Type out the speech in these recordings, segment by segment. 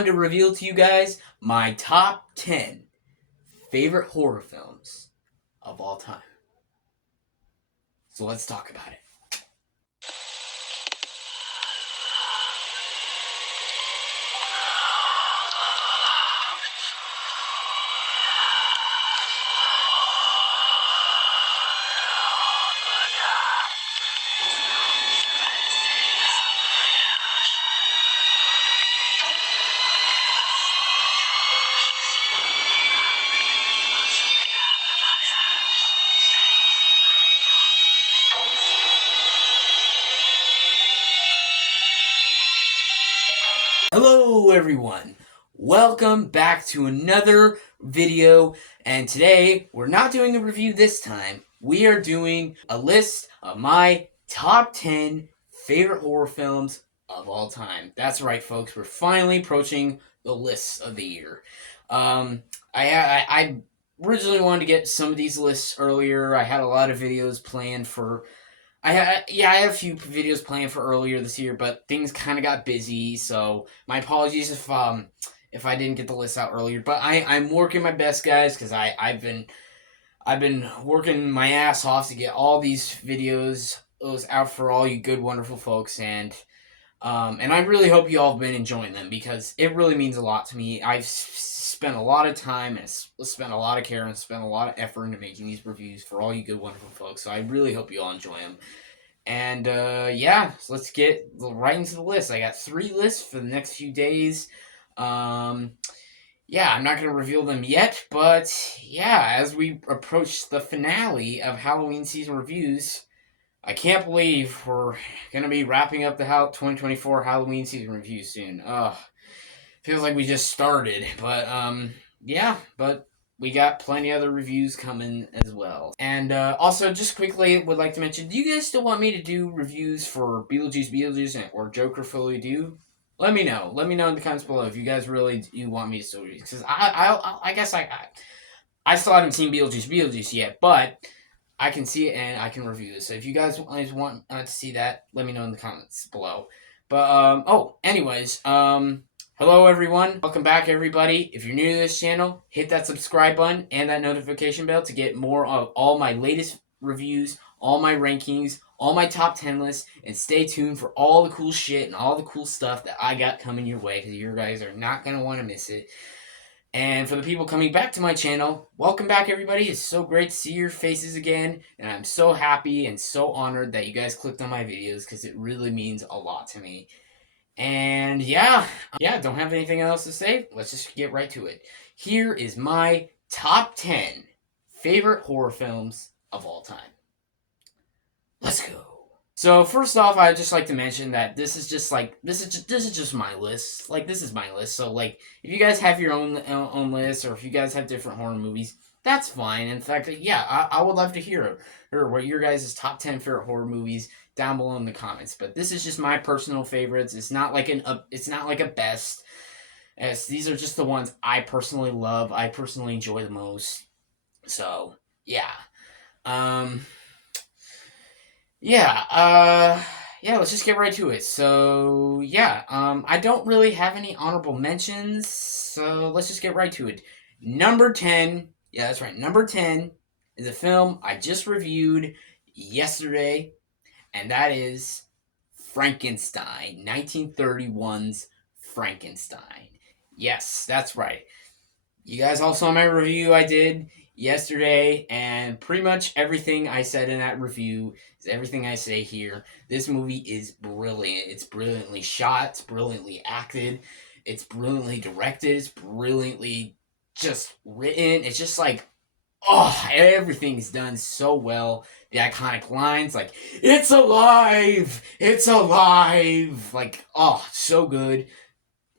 time to reveal to you guys my top 10 favorite horror films of all time. So let's talk about it. Hello everyone, welcome back to another video, and today we're not doing a review this time. We are doing a list of my top 10 favorite horror films of all time. That's right folks, we're finally approaching the lists of the year. I originally wanted to get some of these lists earlier. I had a lot of videos planned for I have a few videos planned for earlier this year, but things kind of got busy. So my apologies if I didn't get the list out earlier. But I'm working my best, guys, because I've been working my ass off to get all these videos out for all you good, wonderful folks, and I really hope you all have been enjoying them because it really means a lot to me. I've spent a lot of time and spent a lot of care and spent a lot of effort into making these reviews for all you good, wonderful folks. So I really hope you all enjoy them. And so let's get right into the list. I got 3 lists for the next few days. I'm not going to reveal them yet, but yeah, as we approach the finale of Halloween season reviews, I can't believe we're going to be wrapping up the 2024 Halloween season review soon. Feels like we just started, but but we got plenty other reviews coming as well. And also, just quickly, would like to mention, do you guys still want me to do reviews for Beetlejuice, or Joker Fully Do? Let me know. Let me know in the comments below if you guys really do want me to still review. Because I guess I still haven't seen Beetlejuice yet, but I can see it and I can review it. So if you guys want to see that, let me know in the comments below. But hello everyone. Welcome back everybody. If you're new to this channel, hit that subscribe button and that notification bell to get more of all my latest reviews, all my rankings, all my top 10 lists, and stay tuned for all the cool shit and all the cool stuff that I got coming your way, because you guys are not going to want to miss it. And for the people coming back to my channel, welcome back everybody. It's so great to see your faces again, and I'm so happy and so honored that you guys clicked on my videos, because it really means a lot to me. And don't have anything else to say. Let's just get right to it. Here is my top 10 favorite horror films of all time. Let's go. So first off, I'd just like to mention that this is just my list. Like, this is my list. So like, if you guys have your own list, or if you guys have different horror movies, that's fine. In fact, I would love to hear what your guys' top 10 favorite horror movies down below in the comments. But this is just my personal favorites. It's not like a best. As these are just the ones I personally love. I personally enjoy the most. So let's just get right to it. So I don't really have any honorable mentions. So let's just get right to it. Number 10. Yeah, that's right. Number 10 is a film I just reviewed yesterday, and that is Frankenstein, 1931's Frankenstein. Yes, that's right. You guys all saw my review I did yesterday, and pretty much everything I said in that review is everything I say here. This movie is brilliant. It's brilliantly shot, it's brilliantly acted, it's brilliantly directed, it's brilliantly just written. It's just like, everything's done so well. The iconic lines, like, "It's alive! It's alive!" Like, so good.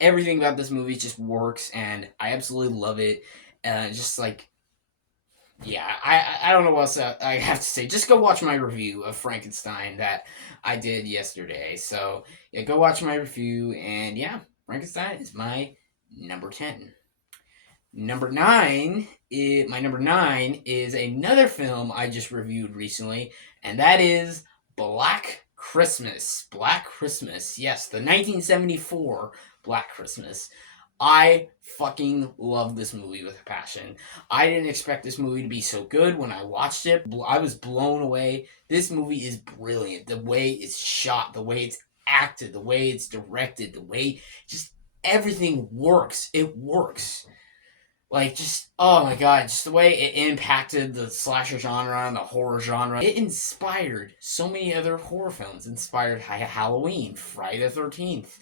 Everything about this movie just works, and I absolutely love it. Just like, I don't know what else I have to say. Just go watch my review of Frankenstein that I did yesterday. So, go watch my review, and Frankenstein is my number 10. My number 9 is another film I just reviewed recently, and that is Black Christmas. Black Christmas, yes, the 1974 Black Christmas. I fucking love this movie with a passion. I didn't expect this movie to be so good when I watched it. I was blown away. This movie is brilliant. The way it's shot, the way it's acted, the way it's directed, the way just everything works. It works. Like, just, oh my god, just the way it impacted the slasher genre and the horror genre. It inspired so many other horror films. It inspired Halloween, Friday the 13th,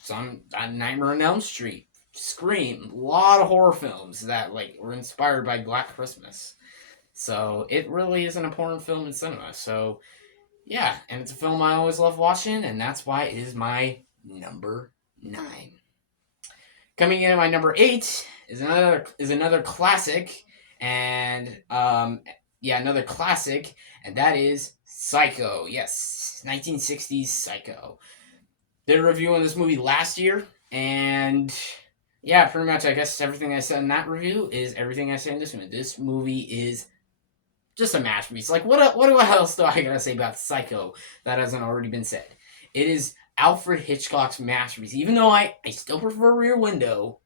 some Nightmare on Elm Street, Scream, a lot of horror films that, like, were inspired by Black Christmas. So, it really is an important film in cinema. So, yeah, and it's a film I always love watching, and that's why it is my number 9. Coming in at my number 8 is another classic, and another classic, and that is Psycho. Yes, 1960s Psycho. Did a review on this movie last year, and yeah, pretty much I guess everything I said in that review is everything I say in this movie. This movie is just a masterpiece. Like, what else do I gotta say about Psycho that hasn't already been said? It is Alfred Hitchcock's masterpiece. Even though I still prefer Rear Window,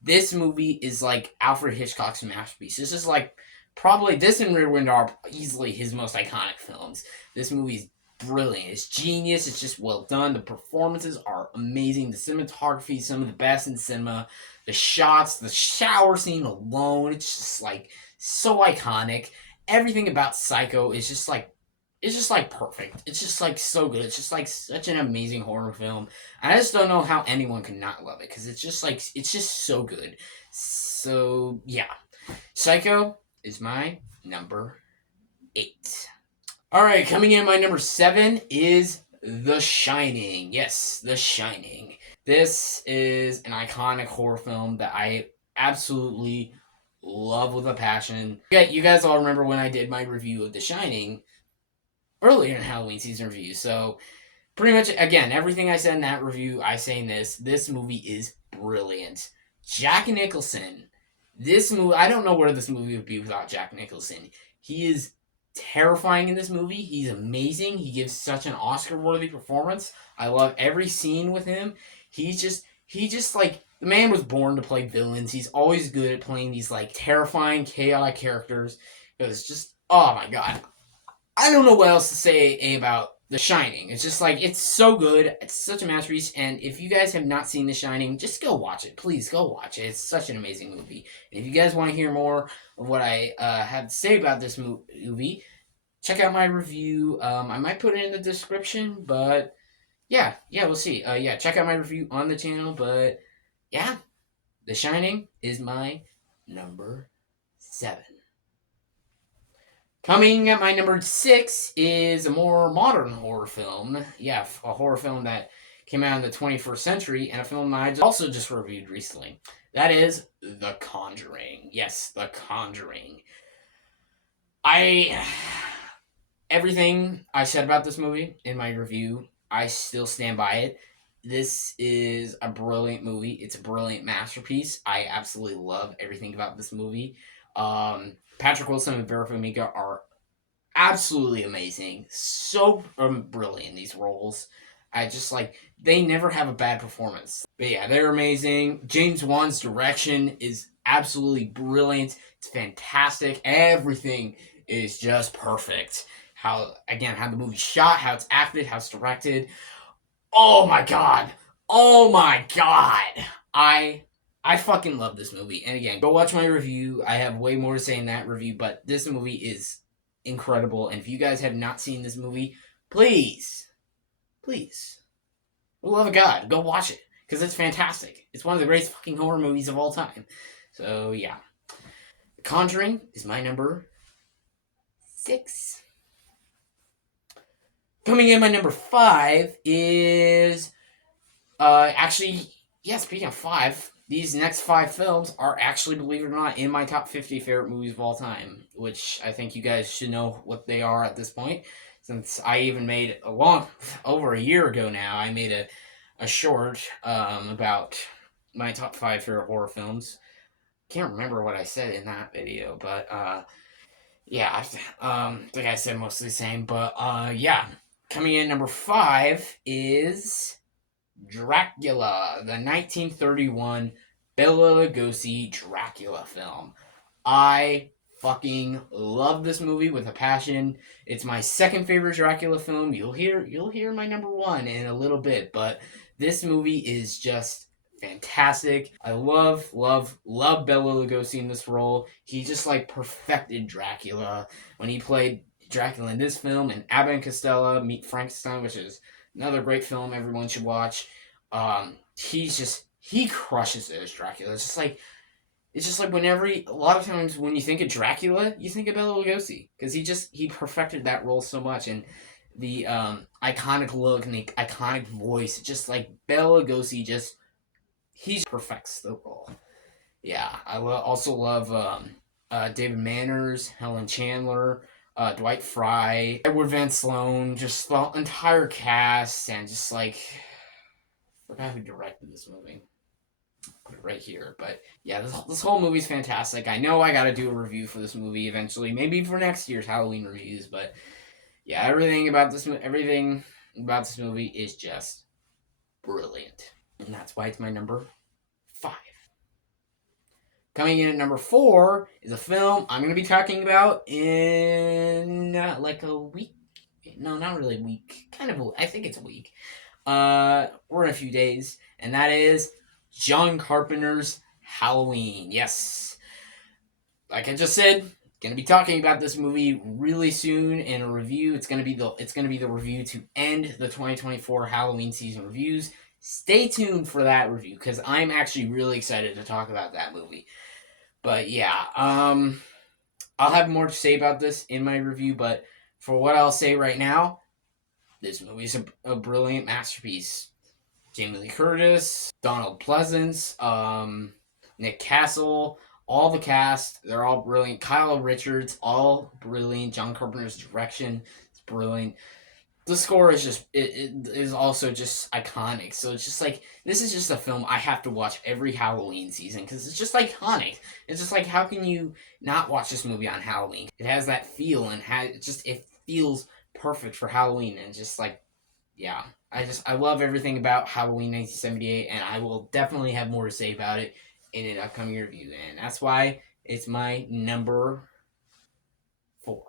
this movie is like Alfred Hitchcock's masterpiece. This is like probably this and Rear Window are easily his most iconic films. This movie's brilliant. It's genius. It's just well done. The performances are amazing. The cinematography is some of the best in cinema. The shots, the shower scene alone, it's just like so iconic. Everything about Psycho is just like perfect. It's just like so good. It's just like such an amazing horror film. And I just don't know how anyone could not love it because it's just so good. So yeah, Psycho is my number 8. All right, coming in my number 7 is The Shining. Yes, The Shining. This is an iconic horror film that I absolutely love with a passion. You guys all remember when I did my review of The Shining earlier in Halloween season review. So pretty much, again, everything I said in that review, I say in this. This movie is brilliant. Jack Nicholson. This movie, I don't know where this movie would be without Jack Nicholson. He is terrifying in this movie. He's amazing. He gives such an Oscar-worthy performance. I love every scene with him. He just like, the man was born to play villains. He's always good at playing these like terrifying, chaotic characters. It's just, oh my god. I don't know what else to say about The Shining. It's just like, it's so good. It's such a masterpiece. And if you guys have not seen The Shining, just go watch it. Please go watch it. It's such an amazing movie. And if you guys want to hear more of what I had to say about this movie, check out my review. I might put it in the description, but yeah, we'll see. Check out my review on the channel. But yeah, The Shining is my number 7. Coming at my number 6 is a more modern horror film. Yeah, a horror film that came out in the 21st century, and a film I also just reviewed recently. That is The Conjuring. Yes, The Conjuring. Everything I said about this movie in my review, I still stand by it. This is a brilliant movie. It's a brilliant masterpiece. I absolutely love everything about this movie. Patrick Wilson and Vera Farmiga are absolutely amazing. So brilliant in these roles. I just like, they never have a bad performance. But yeah, they're amazing. James Wan's direction is absolutely brilliant. It's fantastic. Everything is just perfect. How the movie's shot, how it's acted, how it's directed. Oh my god. I fucking love this movie. And again, go watch my review. I have way more to say in that review, but this movie is incredible. And if you guys have not seen this movie, please, for the love of God, go watch it. Because it's fantastic. It's one of the greatest fucking horror movies of all time. So, yeah. The Conjuring is my number 6. Coming in my number 5 is... speaking of 5... These next 5 films are actually, believe it or not, in my top 50 favorite movies of all time, which I think you guys should know what they are at this point, since I even made over a year ago now, I made a short about my top 5 favorite horror films. Can't remember what I said in that video, but I think I said mostly the same, but coming in number 5 is Dracula, the 1931 Bela Lugosi Dracula film. I fucking love this movie with a passion. It's my second favorite Dracula film. You'll hear my number one in a little bit, but this movie is just fantastic. I love Bela Lugosi in this role. He just like perfected Dracula when he played Dracula in this film, and Abbott and Costello Meet Frankenstein, which is another great film everyone should watch. He crushes it as Dracula. It's just like whenever a lot of times when you think of Dracula, you think of Bela Lugosi because he perfected that role so much, and the iconic look and the iconic voice, just like Bela Lugosi, just he perfects the role. Yeah, I also love David Manners, Helen Chandler, Dwight Fry, Edward Van Sloan, just the entire cast, and just like I forgot who directed this movie. Put it right here, but yeah, this whole movie's fantastic. I know I got to do a review for this movie eventually, maybe for next year's Halloween reviews, but yeah, everything about this movie is just brilliant, and that's why it's my number 5. Coming in at number 4 is a film I'm going to be talking about in like a week. No, not really a week. I think it's a week. Or in a few days, and that is John Carpenter's Halloween. Yes, like I just said, gonna be talking about this movie really soon in a review. It's gonna be the review to end the 2024 Halloween season reviews. Stay tuned for that review because I'm actually really excited to talk about that movie. But yeah, I'll have more to say about this in my review. But for what I'll say right now, this movie is a brilliant masterpiece. Jamie Lee Curtis, Donald Pleasance, Nick Castle, all the cast, they're all brilliant. Kyle Richards, all brilliant. John Carpenter's direction is brilliant. The score is it is also just iconic. So it's just like this is just a film I have to watch every Halloween season because it's just iconic. It's just like how can you not watch this movie on Halloween? It has that feel and it feels perfect for Halloween and just like yeah. I love everything about Halloween 1978 and I will definitely have more to say about it in an upcoming review and that's why it's my number 4.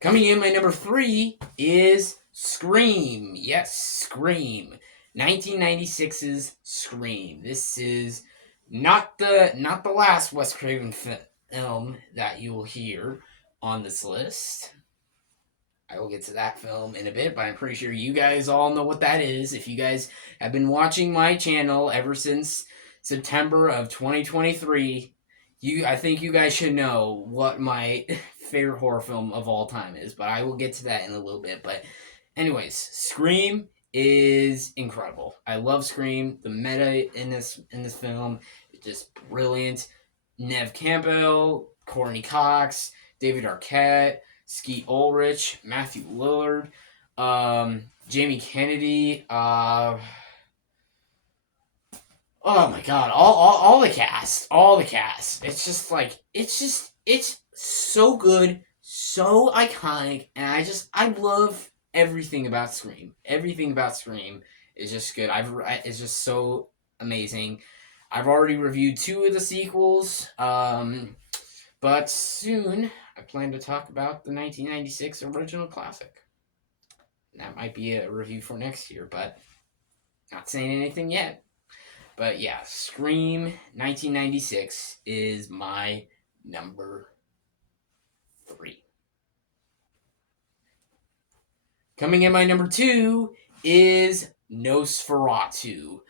Coming in my number 3 is Scream. Yes, Scream. 1996's Scream. This is not the last Wes Craven film that you will hear on this list. I will get to that film in a bit, but I'm pretty sure you guys all know what that is. If you guys have been watching my channel ever since September of 2023, I think you guys should know what my favorite horror film of all time is, but I will get to that in a little bit. But anyways, Scream is incredible. I love Scream. The meta in this film is just brilliant. Neve Campbell, Courtney Cox, David Arquette, Skeet Ulrich, Matthew Lillard, Jamie Kennedy, oh my god, all the cast. It's just like it's so good, so iconic, and I love everything about Scream. Everything about Scream is just good. It's just so amazing. I've already reviewed 2 of the sequels, but soon I plan to talk about the 1996 original classic. That might be a review for next year, but not saying anything yet. But yeah, Scream 1996 is my number 3. Coming in my number 2 is Nosferatu.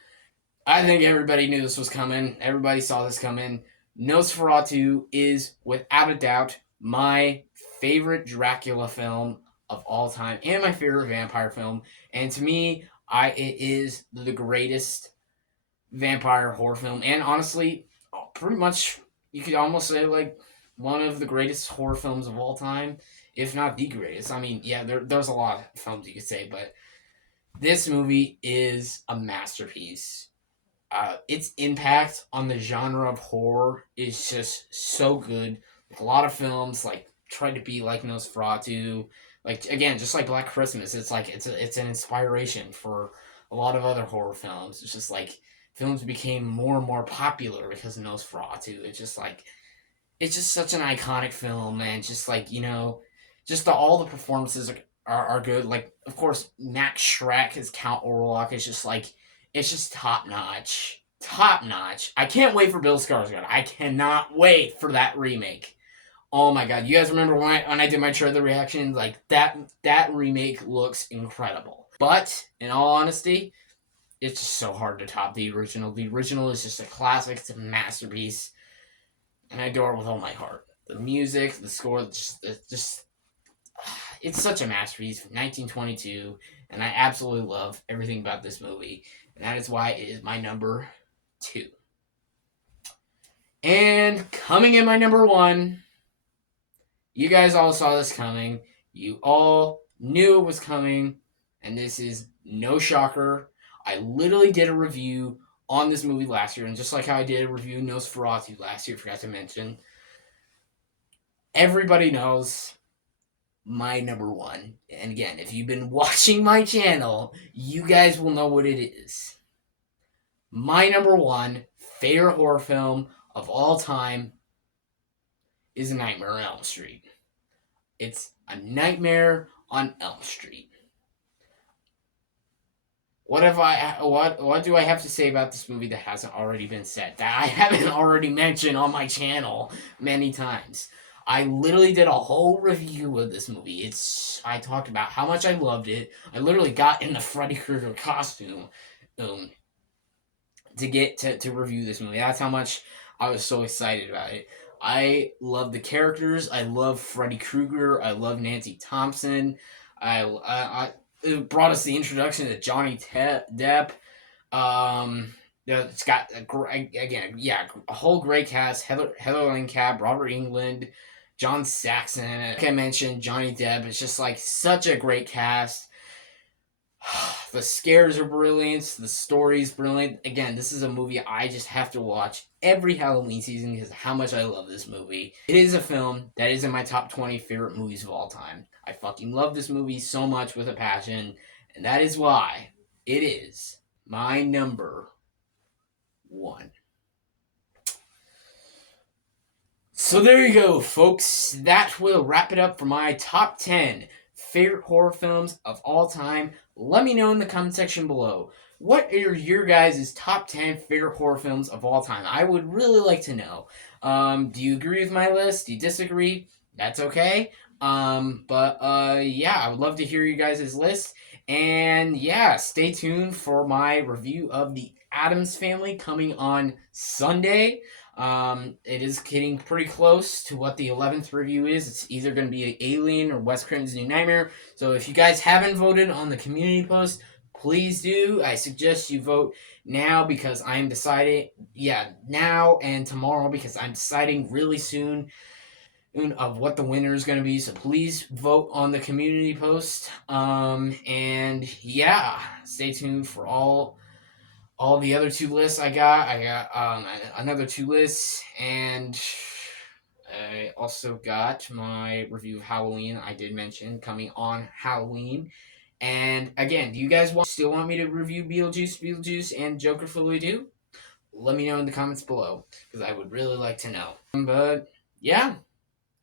I think everybody knew this was coming. Everybody saw this coming. Nosferatu is, without a doubt, my favorite Dracula film of all time and my favorite vampire film. And to me, it is the greatest vampire horror film. And honestly, pretty much, you could almost say, like, one of the greatest horror films of all time, if not the greatest. I mean, yeah, there's a lot of films you could say, but this movie is a masterpiece. Its impact on the genre of horror is just so good. Like a lot of films like try to be like Nosferatu, Like, again, just like Black Christmas, it's like it's an inspiration for a lot of other horror films. It's just like films became more and more popular because of Nosferatu. It's just like it's just such an iconic film, and just like, just all the performances are good. Like, of course, Max Schreck as Count Orlok is just like, it's just top notch, top notch. I can't wait for Bill Skarsgård. I cannot wait for that remake. Oh my god, you guys remember when I did my trailer reaction? Like, that remake looks incredible. But in all honesty, it's just so hard to top the original. The original is just a classic. It's a masterpiece, and I adore it with all my heart. The music, the score, just it's such a masterpiece from 1922, and I absolutely love everything about this movie, and that is why it is my number 2. And coming in my number 1, you guys all saw this coming. You all knew it was coming, and this is no shocker. I literally did a review on this movie last year, and just like how I did a review of Nosferatu last year, forgot to mention, everybody knows my number 1. And again, if you've been watching my channel, you guys will know what it is. My number 1 favorite horror film of all time is A Nightmare on Elm Street. It's A Nightmare on Elm Street. What do I have to say about this movie that hasn't already been said, that I haven't already mentioned on my channel many times? I literally did a whole review of this movie. I talked about how much I loved it. I literally got in the Freddy Krueger costume to get to review this movie. That's how much I was so excited about it. I love the characters. I love Freddy Krueger. I love Nancy Thompson. It brought us the introduction to Johnny Depp. It's got a whole great cast. Heather Langenkamp, Robert Englund, John Saxon. Like I mentioned, Johnny Depp. It's just like such a great cast. The scares are brilliant. The story's brilliant. Again, this is a movie I just have to watch every Halloween season because of how much I love this movie. It is a film that is in my top 20 favorite movies of all time. I fucking love this movie so much with a passion, and that is why it is my number 1. So there you go, folks. That will wrap it up for my top 10 favorite horror films of all time. Let me know in the comment section below. What are your guys' top 10 favorite horror films of all time? I would really like to know. Do you agree with my list? Do you disagree? That's okay. Yeah, I would love to hear you guys' list. And yeah, stay tuned for my review of The Addams Family coming on Sunday. It is getting pretty close to what the 11th review is. It's either going to be Alien or Wes Craven's New Nightmare. So if you guys haven't voted on the community post, please do. I suggest you vote now because I'm deciding, now and tomorrow, because I'm deciding really soon of what the winner is going to be. So please vote on the community post. And yeah, stay tuned for all the other 2 lists I got. I got another 2 lists, and I also got my review of Halloween, I did mention, coming on Halloween. And again, do you guys still want me to review Beetlejuice, and Joker Fully Do? Let me know in the comments below, because I would really like to know. But yeah,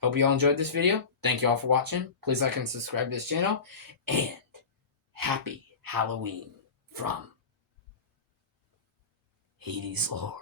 hope you all enjoyed this video. Thank you all for watching. Please like and subscribe to this channel, and happy Halloween from Hades Lord.